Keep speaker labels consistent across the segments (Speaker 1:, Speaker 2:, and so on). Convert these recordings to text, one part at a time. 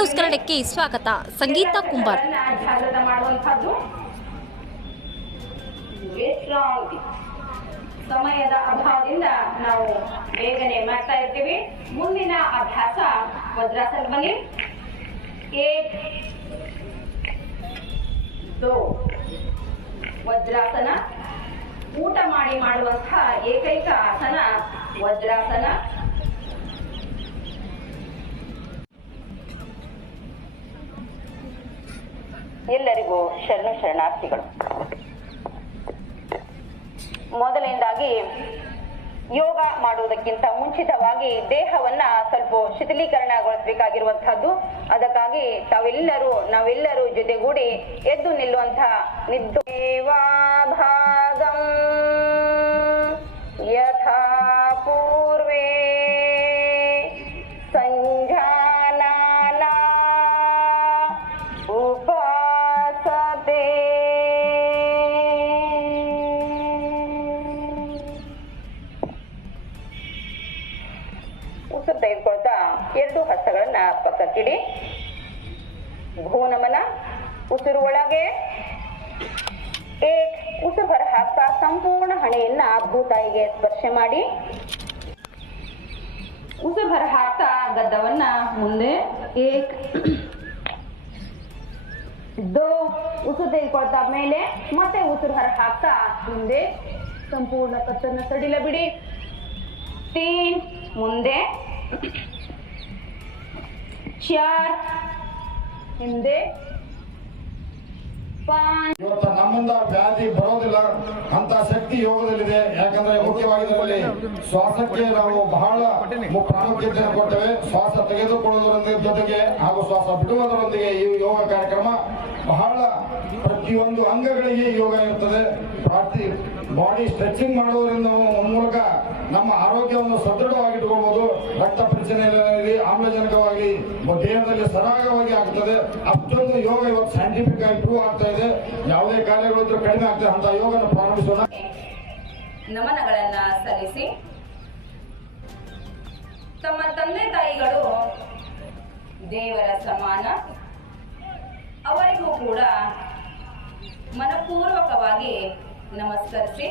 Speaker 1: News ಸ್ವಾಗತ. ಸಂಗೀತ ಕುಂಬಾರ್.
Speaker 2: ಸಮಯದ ಅಭಾವದಿಂದ ನಾವು ಬೇಗನೆ ಮಾಡ್ತಾ ಇರ್ತೀವಿ. ಮುಂದಿನ ಅಭ್ಯಾಸ ವಜ್ರಾಸನ ಬನ್ನಿ ವಜ್ರಾಸನ ಊಟ ಮಾಡಿ ಮಾಡುವಂತಹ ಏಕೈಕ ಆಸನ ವಜ್ರಾಸನ ಎಲ್ಲರಿಗೂ ಶರಣು ಶರಣಾರ್ಥಿಗಳು. ಮೊದಲನೇದಾಗಿ ಯೋಗ ಮಾಡುವುದಕ್ಕಿಂತ ಮುಂಚಿತವಾಗಿ ದೇಹವನ್ನ ಸ್ವಲ್ಪ ಶಿಥಿಲೀಕರಣಗೊಳಿಸಬೇಕಾಗಿರುವಂತಹದ್ದು ಅದಕ್ಕಾಗಿ ತಾವೆಲ್ಲರೂ, ನಾವೆಲ್ಲರೂ ಜೊತೆಗೂಡಿ ಎದ್ದು ನಿಲ್ಲುವಂತಹ ನಿದ್ದೇವಾ ಭಾಗಂ. ಉಸಿರು ತೆಗೆದುಕೊಳ್ತಾ ಎರಡು ಹಸ್ತಗಳನ್ನ ಪಕ್ಕಕ್ಕಿಡಿ. ಭೂನಮನ ಉಸಿರು ಒಳಗೆ. ಏಕ್ ಉಸಿರು ಹೊರ ಹಾಕ್ತಾ ಸಂಪೂರ್ಣ ಹಣೆಯನ್ನ ಭೂತಾಯಿಗೆ ಸ್ಪರ್ಶ ಮಾಡಿ. ಉಸಿರು ಹೊರ ಹಾಕ್ತಾ ಗದ್ದವನ್ನ ಮುಂದೆ ಏಕ್. ದೋ ಉಸಿರು ತೆಗೆದುಕೊಳ್ತಾ ಮೇಲೆ ಮತ್ತೆ ಉಸಿರು ಹೊರ ಹಾಕ್ತಾ ಮುಂದೆ ಸಂಪೂರ್ಣ ಕತ್ತನ್ನ ಸಡಿಲ ಬಿಡಿ. ತೀನ್, ಮುಂದೆ. ಚಾರ್ ಹಿಂದೆ.
Speaker 3: ಇವತ್ತ ನಮ್ಮಿಂದ ವ್ಯಾಧಿ ಬರೋದಿಲ್ಲ ಅಂತ ಶಕ್ತಿ ಯೋಗದಲ್ಲಿದೆ. ಯಾಕಂದ್ರೆ ಮುಖ್ಯವಾಗಿ ಶ್ವಾಸಕ್ಕೆ ನಾವು ಬಹಳ ಪ್ರಾಮುಖ್ಯತೆಯನ್ನು ಕೊಡ್ತೇವೆ. ಶ್ವಾಸ ತೆಗೆದುಕೊಳ್ಳುವುದರೊಂದಿಗೆ ಜೊತೆಗೆ ಹಾಗೂ ಶ್ವಾಸ ಬಿಡುವುದರೊಂದಿಗೆ ಈ ಯೋಗ ಕಾರ್ಯಕ್ರಮ ಬಹಳ ಪ್ರತಿಯೊಂದು ಅಂಗಗಳಿಗೆ ಯೋಗ ಇರುತ್ತದೆ. ಪ್ರತಿ ಬಾಡಿ ಸ್ಟ್ರೆಚಿಂಗ್ ಮಾಡೋದ್ರಿಂದ ಮೂಲಕ ನಮ್ಮ ಆರೋಗ್ಯವನ್ನು ಸದೃಢವಾಗಿಟ್ಕೊಳ್ಬಹುದು ರಕ್ತ ಪರಿಚಲನೆಯಲ್ಲಿ ಆಮ್ಲಜನಕವಾಗಿ ದೇಹದಲ್ಲಿ ಸರಾಗವಾಗಿ ಆಗ್ತದೆ. ಅಷ್ಟೊಂದು ಯೋಗ ಇವತ್ತು ಸೈಂಟಿಫಿಕ್ ಆಗಿ ಪ್ರೂವ್ ಆಗ್ತಾ ಇದೆ. ಯಾವುದೇ ಕಾರ್ಯಗಳು ಇದ್ರೂ ಕಡಿಮೆ ಆಗ್ತದೆ ಅಂತ ಯೋಗನ ಪ್ರಾರಂಭಿಸೋಣ.
Speaker 2: ನಮನಗಳನ್ನ ಸಲ್ಲಿಸಿ. ತಮ್ಮ ತಂದೆ ತಾಯಿಗಳು ದೇವರ ಸಮಾನ. ಅವರಿಗೂ ಕೂಡ ಮನಪೂರ್ವಕವಾಗಿ ನಮಸ್ಕರಿಸಿ.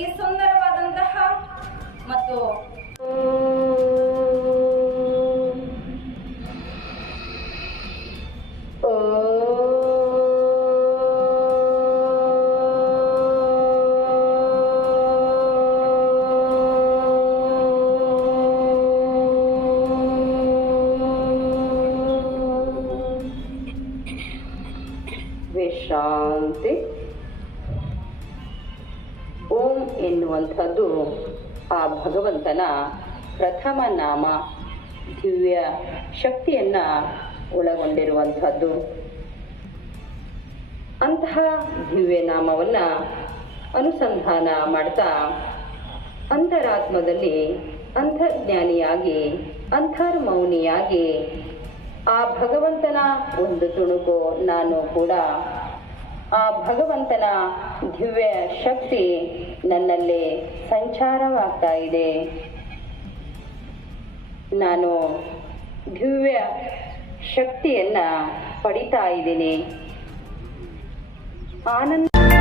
Speaker 2: ಈ ಸುಂದರವಾದಂತಹ ಮತ್ತು ವಿಶ್ರಾಂತಿ ಓಂ ಎನ್ನುವಂಥದ್ದು ಆ ಭಗವಂತನ ಪ್ರಥಮ ನಾಮ. ದಿವ್ಯ ಶಕ್ತಿಯನ್ನ ಒಳಗೊಂಡಿರುವಂಥದ್ದು. ಅಂತಹ ದಿವ್ಯ ನಾಮವನ್ನ ಅನುಸಂಧಾನ ಮಾಡ್ತಾ ಅಂತರಾತ್ಮದಲ್ಲಿ ಅಂತರ್ಜ್ಞಾನಿಯಾಗಿ, ಅಂತರ್ಮೌನಿಯಾಗಿ ಆ ಭಗವಂತನ ಒಂದು ತುಣುಕು ನಾನು ಕೂಡ ಆ ಭಗವಂತನ ದಿವ್ಯ ಶಕ್ತಿ ನನ್ನಲ್ಲಿ ಸಂಚಾರವಾಗ್ತಾ ಇದೆ. ನಾನು ದಿವ್ಯ ಶಕ್ತಿಯನ್ನ ಪಡಿತಾ ಇದ್ದೀನಿ. ಆನಂದ